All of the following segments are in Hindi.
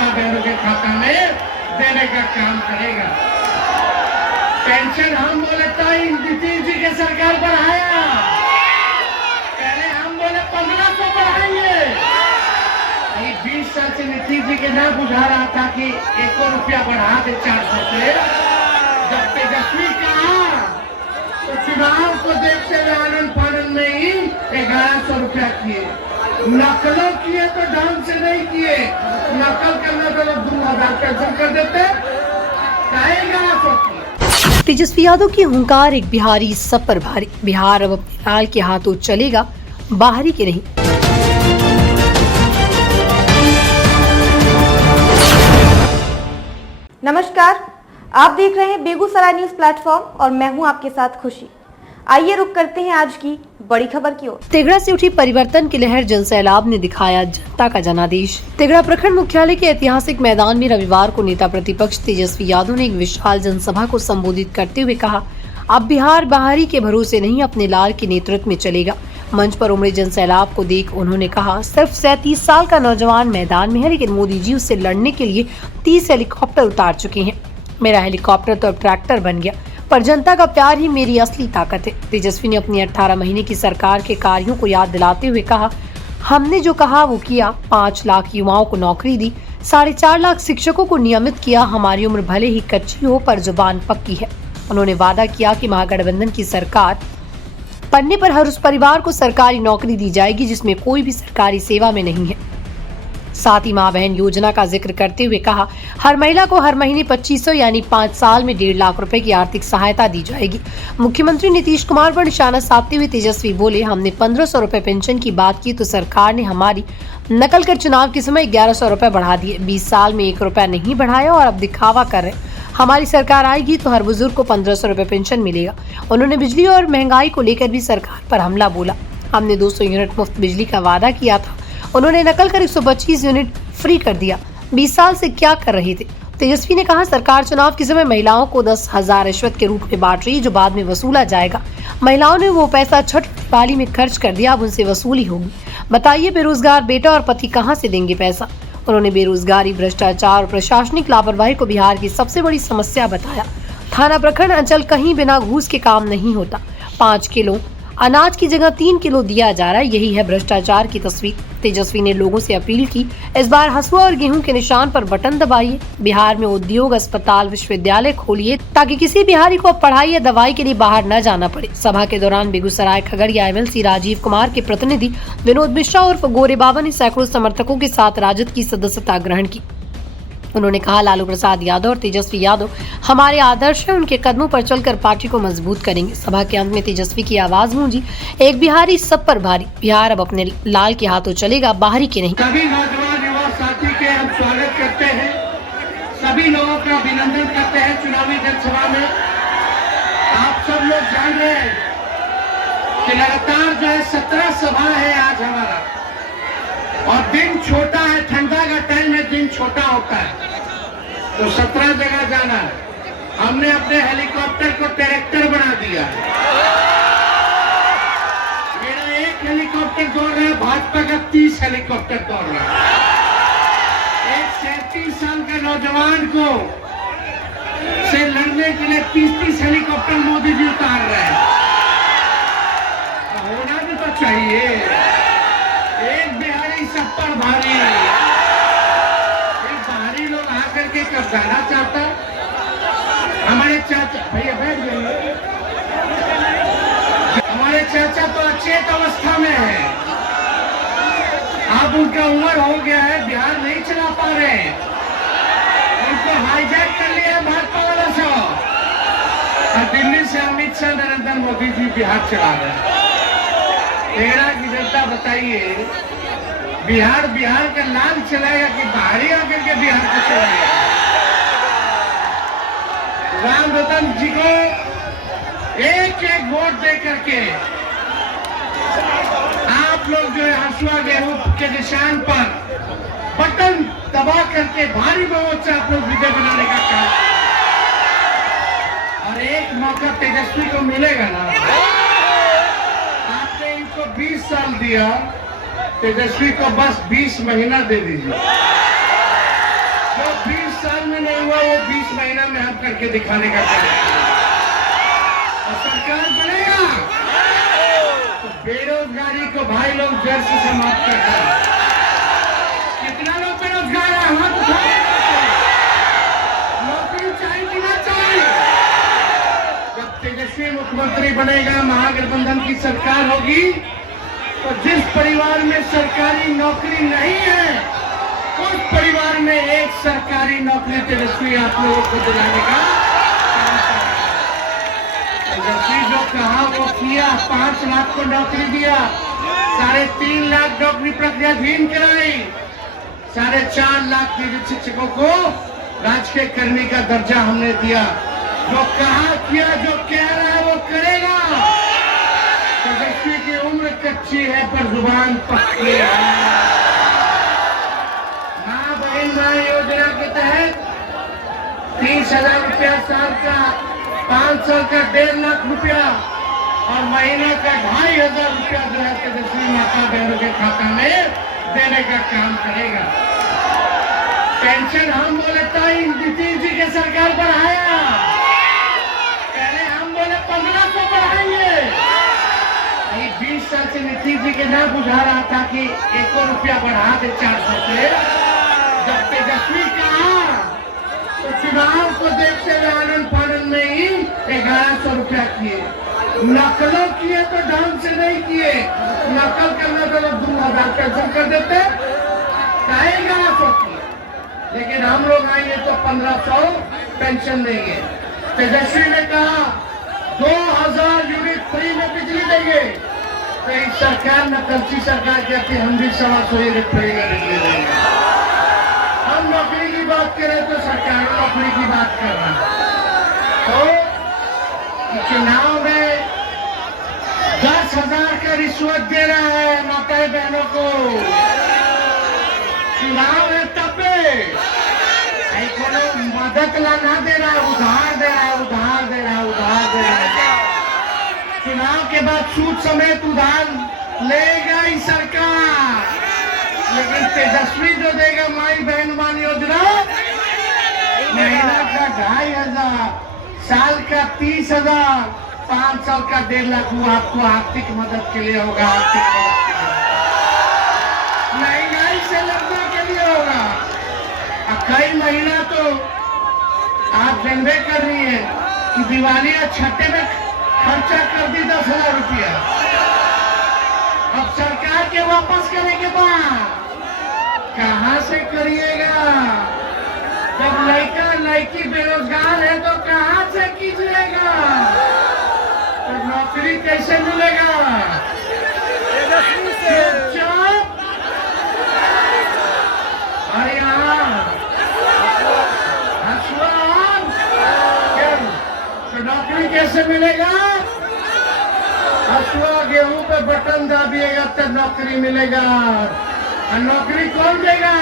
माता बहनों के खाता में देने का काम करेगा। पेंशन हम बोले नीतीश जी के सरकार बढ़ाया, पहले हम बोले 1500 बढ़ाएंगे। 20 साल से नीतीश जी के ना बुझा रहा था कि 1 रुपया बढ़ा दे 400 से। जब तेजस्वी कहा तो चुनाव को देखते हुए आनंद फानंद में ही 1100 रुपया किए। नकलों किए तो ढंग से नहीं किए, नकल करने तो 2000 पेंशन कर देते, 1100 किए। तेजस्वी यादव की हुंकार, एक बिहारी सब पर भारी। बिहार अब अपने लाल के हाथों चलेगा, बाहरी के नहीं। नमस्कार, आप देख रहे हैं बेगूसराय न्यूज प्लेटफॉर्म और मैं हूं आपके साथ खुशी। आइए रुक करते हैं आज की बड़ी खबर की ओर। तेघड़ा से उठी परिवर्तन की लहर, जन सैलाब ने दिखाया जनता का जनादेश। तेघड़ा प्रखंड मुख्यालय के ऐतिहासिक मैदान में रविवार को नेता प्रतिपक्ष तेजस्वी यादव ने एक विशाल जनसभा को संबोधित करते हुए कहा, अब बिहार बाहरी के भरोसे नहीं, अपने लाल के नेतृत्व में चलेगा। मंच पर उमड़े जन सैलाब को देख उन्होंने कहा, सिर्फ 37 साल का नौजवान मैदान में है, लेकिन मोदी जी उससे लड़ने के लिए 30 हेलीकॉप्टर उतार चुके हैं। मेरा हेलीकॉप्टर तो अब ट्रैक्टर बन गया, पर जनता का प्यार ही मेरी असली ताकत है। तेजस्वी ने अपनी 18 महीने की सरकार के कार्यों को याद दिलाते हुए कहा, हमने जो कहा वो किया। 5 लाख युवाओं को नौकरी दी, 4.5 लाख शिक्षकों को नियमित किया। हमारी उम्र भले ही कच्ची हो पर जुबान पक्की है। उन्होंने वादा किया कि महागठबंधन की सरकार बनने पर हर उस परिवार को सरकारी नौकरी दी जाएगी जिसमें कोई भी सरकारी सेवा में नहीं है। साथ ही मां बहन योजना का जिक्र करते हुए कहा, हर महिला को हर महीने 2500 यानी 5 साल में 1.5 लाख रुपए की आर्थिक सहायता दी जाएगी। मुख्यमंत्री नीतीश कुमार पर निशाना साधते हुए तेजस्वी बोले, हमने 1500 रुपए पेंशन की बात की तो सरकार ने हमारी नकल कर चुनाव के समय 1100 रुपए बढ़ा दिए। 20 साल में 1 रुपया नहीं बढ़ाया और अब दिखावा कर रहे। हमारी सरकार आएगी तो हर बुजुर्ग को 1500 रुपए पेंशन मिलेगा। उन्होंने बिजली और महंगाई को लेकर भी सरकार पर हमला बोला। हमने 200 यूनिट मुफ्त बिजली का वादा किया था, उन्होंने नकल कर 125 यूनिट फ्री कर दिया। 20 साल से क्या कर रहे थे? तेजस्वी ने कहा, सरकार चुनाव के समय महिलाओं को 10,000 रिश्वत के रूप में बांट रही है, जो बाद में वसूला जाएगा। महिलाओं ने वो पैसा छठ दिवाली में खर्च कर दिया, अब उनसे वसूली होगी। बताइए बेरोजगार बेटा और पति कहाँ से देंगे पैसा? उन्होंने बेरोजगारी, भ्रष्टाचार और प्रशासनिक लापरवाही को बिहार की सबसे बड़ी समस्या बताया। थाना, प्रखंड, अंचल कहीं बिना घूस के काम नहीं होता। 5 किलो अनाज की जगह 3 किलो दिया जा रहा है, यही है भ्रष्टाचार की तस्वीर। तेजस्वी ने लोगों से अपील की, इस बार हसुआ और गेहूं के निशान पर बटन दबाइए। बिहार में उद्योग, अस्पताल, विश्वविद्यालय खोलिए ताकि किसी बिहारी को पढ़ाई या दवाई के लिए बाहर न जाना पड़े। सभा के दौरान बेगूसराय खगड़िया एमएलसी राजीव कुमार के प्रतिनिधि विनोद मिश्रा उर्फ गोरे बाबा ने सैकड़ों समर्थकों के साथ राजद की सदस्यता ग्रहण की। उन्होंने कहा, लालू प्रसाद यादव और तेजस्वी यादव हमारे आदर्श हैं, उनके कदमों पर चलकर पार्टी को मजबूत करेंगे। सभा के अंत में तेजस्वी की आवाज गूंजी, एक बिहारी सब पर भारी। बिहार अब अपने लाल के हाथों चलेगा, बाहरी के नहीं। सभी नौजवान युवा साथी के हम स्वागत करते हैं, सभी लोगों का अभिनंदन करते हैं चुनावी जनसभा में। आप सब लोग जान रहे हैं कि लगातार जो है 17 सभा है आज हमारा, और दिन छोटा है, ठंडा का टाइम में दिन छोटा होता है, तो 17 जगह जाना है। हमने अपने हेलीकॉप्टर को ट्रैक्टर बना दिया। मेरा एक हेलीकॉप्टर दौड़ रहा है, भाजपा का 30 हेलीकॉप्टर दौड़ रहा है। एक 37 साल के नौजवान को से लड़ने के लिए 30 हेलीकॉप्टर मोदी जी उतार रहे हैं। होना भी तो चाहिए, एक बिहारी सब पर भारी। एक बाहरी लोग आकर के कब जाना चाहता? हमारे चाचा, भैया बैठ गए, हमारे चाचा तो अचेत अवस्था में है, अब उनका उम्र हो गया है, बिहार नहीं चला पा रहे हैं, उनको हाईजैक कर लिया भाजपा वाला से, और दिल्ली से अमित शाह, नरेंद्र मोदी जी बिहार चला रहे हैं। तेरा की जनता बताइए, बिहार का लाल चलाएगा कि बाहरी आकर के बिहार को चलाएगा? राम रतन जी को एक वोट दे करके आप लोग जो है हसुआ गेहूं के निशान पर बटन दबा करके भारी बहुमत से आप लोग विजय बनाने का काम, और एक मौका तेजस्वी को मिलेगा ना। आपने इनको 20 साल दिया, तेजस्वी को बस 20 महीना दे दीजिए। वो 20 महीना में हम करके दिखाने का काम करेंगे। और सरकार बनेगा तो बेरोजगारी को भाई लोग जड़ से समाप्त करता है। कितना लोग बेरोजगार है, हाथ उठाए। नौकरी चाहिए कि ना चाहिए? जब तेजस्वी मुख्यमंत्री बनेगा, महागठबंधन की सरकार होगी, तो जिस परिवार में सरकारी नौकरी नहीं है उस परिवार में एक सरकारी नौकरी तेजस्वी आप लोगों को दिलाने का काम करेगा। तेजस्वी जो कहा वो किया। 5 लाख को नौकरी दिया, 3.5 लाख नौकरी प्रक्रियाधीन कराई, 4.5 लाख निजी शिक्षकों को राजकीय कर्मी का दर्जा हमने दिया। जो कहा किया, जो कह रहा है वो करेगा। तेजस्वी की उम्र कच्ची है पर जुबान पक्की है। माँ बहन माँ योजना के तहत 30,000 रुपया साल का, 5 साल का 1.5 लाख रुपया और महीने का 2,500 रुपया जो है तेजस्वी माता बहनों के खाता में देने का काम करेगा। पेंशन हम बोले नीतीश जी के सरकार बढ़ाया, पहले हम बोले 1500 बढ़ाएंगे। 20 साल से नीतीश जी के ना बुझा रहा था कि 1 रुपया बढ़ा दे 400 से। जब तेजस्वी कहा तो चुनाव को देखते हुए आनंद फानंद में ही 1100 रुपया किए। नकलों किए तो ढंग से नहीं किए। नकल करने तो लोग 2,000 पेंशन कर देते, 1100 किए। लेकिन हम लोग आएंगे तो 1500 पेंशन देंगे। तेजस्वी ने कहा 2,000 यूनिट फ्री में बिजली देंगे। तो इस सरकार नकलची सरकार कहती है हम भी 125 यूनिट फ्री में बिजली देंगे। हम नौकरी की बात करें तो सरकार नौकरी की बात कर रहा है। तो चुनाव में 10,000 का रिश्वत दे रहा है माताएं बहनों को। चुनाव है तब मदद ला ना दे रहा है, उधार दे रहा है, उधार दे रहा है, उधार दे रहा है। चुनाव के बाद सूद समेत उधार लेगा ही सरकार। लेकिन तेजस्वी जो देगा माई बहन मान योजना, महीना का 2,500, साल का 30,000, 5 साल का 1.5 लाख, वो आपको आर्थिक मदद के लिए होगा। आर्थिक मदद के लिए, महंगाई से लड़ने के लिए होगा। कई महीना तो आप जानबे कर रही है कि दिवाली और छठे में खर्चा कर दी 10,000 रुपया। अब सरकार के वापस करने के बाद कहां से करिएगा? जब लड़का लड़की बेरोजगार है तो कहां से कीजिएगा? तो नौकरी कैसे मिलेगा? और यहाँ नौकरी कैसे मिलेगा? हसुआ गेहूं पे बटन दाबिएगा तो नौकरी मिलेगा। और नौकरी कौन देगा?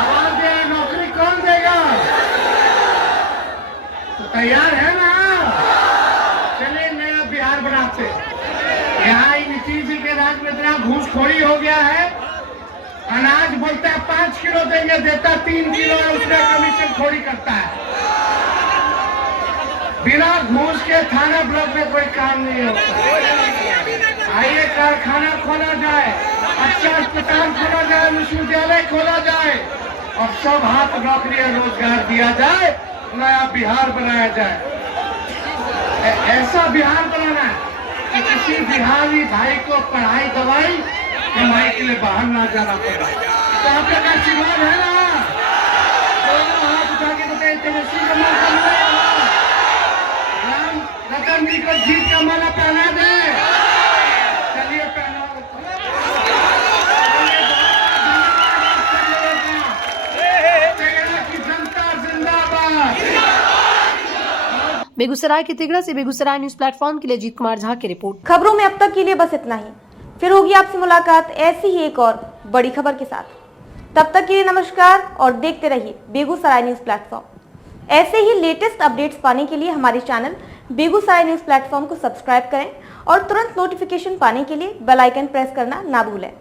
आवाज दे, नौकरी कौन देगा? तो तैयार है ना? चलिए नया बिहार बनाते। यहाँ नीतीश जी के राज में इतना घूसखोरी हो गया है। अनाज बोलता है 5 किलो देंगे, देता 3 किलो, उसमें कमीशन खोरी करता है। बिना घूस के थाना ब्लॉक में कोई काम नहीं होता। आइए कारखाना खोला जाए, अच्छा अस्पताल खोला जाए, विश्वविद्यालय खोला जाए और सब हाथ नौकरी और रोजगार दिया जाए, नया बिहार बनाया जाए। ऐसा बिहार बनाना है कि किसी बिहारी भाई को पढ़ाई दवाई कमाई के लिए बाहर ना जाना पड़ा। तो आप लोग का आशीर्वाद है ना? दोनों हाथ उठा के बताए तेजस्वी का मौका मिलेगा। रतन जी को जीत का माला पहना दे। चलिए पहना की जनता जिंदाबाद। बेगूसराय के तिगड़ा से बेगूसराय न्यूज प्लेटफॉर्म के लिए अजीत कुमार झा की रिपोर्ट। खबरों में अब तक के लिए बस इतना ही। फिर होगी आपसे मुलाकात ऐसी ही एक और बड़ी खबर के साथ। तब तक के लिए नमस्कार और देखते रहिए बेगूसराय न्यूज प्लेटफॉर्म। ऐसे ही लेटेस्ट अपडेट्स पाने के लिए हमारे चैनल बेगूसराय न्यूज प्लेटफॉर्म को सब्सक्राइब करें और तुरंत नोटिफिकेशन पाने के लिए बेल आइकन प्रेस करना ना भूलें।